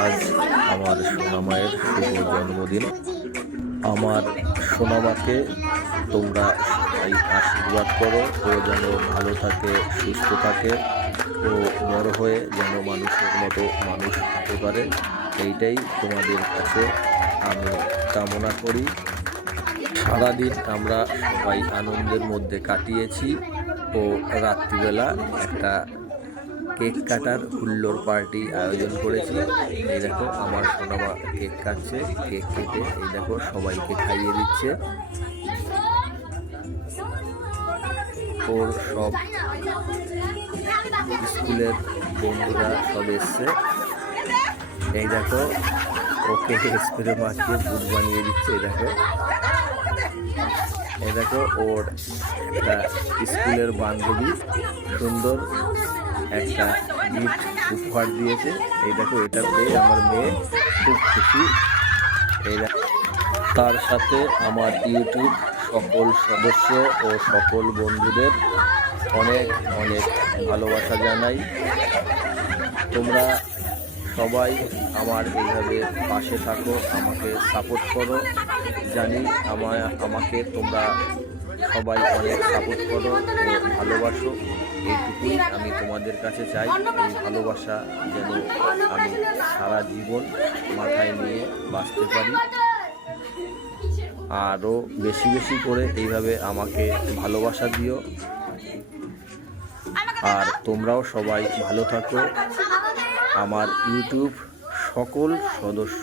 আজ আমার সোনামায়ের শুভ জন্মদিন। আমার সোনামাকে তোমরা সবাই আশীর্বাদ করো, ও যেন ভালো থাকে, সুস্থ থাকে, ও বড় হয়ে যেন মানুষের মতো মানুষ হতে পারে, এইটাই তোমাদের কাছে আমি কামনা করি। সারাদিন আমরা সবাই আনন্দের মধ্যে কাটিয়েছি ও রাত্রিবেলা একটা কেক কাটার হুল্লোর পার্টি আয়োজন করেছি। এই দেখো আমার সোনামা কেক কাটছে, কেক কেটে এই দেখো সবাইকে খাইয়ে দিচ্ছে। ওর সব স্কুলের বন্ধুরা সব এসছে। এই দেখো ওকে স্প্রে মাখিয়ে ভূত বানিয়ে দিচ্ছে। এই দেখো ওর একটা স্কুলের বান্ধবী সুন্দর একটা গিফট উপহার দিয়েছে। এই দেখো এটা পেয়ে আমার মেয়ে খুব খুশি। এই তার সাথে আমার ইউটিউব সকল সদস্য ও সকল বন্ধুদের অনেক অনেক ভালোবাসা জানাই। তোমরা সবাই আমার এইভাবে পাশে থাকো, আমাকে সাপোর্ট করো। জানি আমাকে তোমরা সবাই অনেক সাপোর্ট করো ও ভালোবাসো, এইটুকুই আমি তোমাদের কাছে চাই। এই ভালোবাসা যেন আমি সারা জীবন মাথায় নিয়ে বাঁচতে পারি। আরও বেশি বেশি করে এইভাবে আমাকে ভালোবাসা দিও। আর তোমরাও সবাই ভালো থাকো। আমার ইউটিউব সকল সদস্য,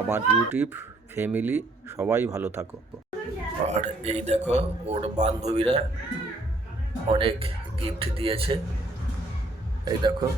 আমার ইউটিউব ফ্যামিলি সবাই ভালো থাকো। আর এই দেখো ওর বান্ধবীরা অনেক গিফট দিয়েছে। এই দেখো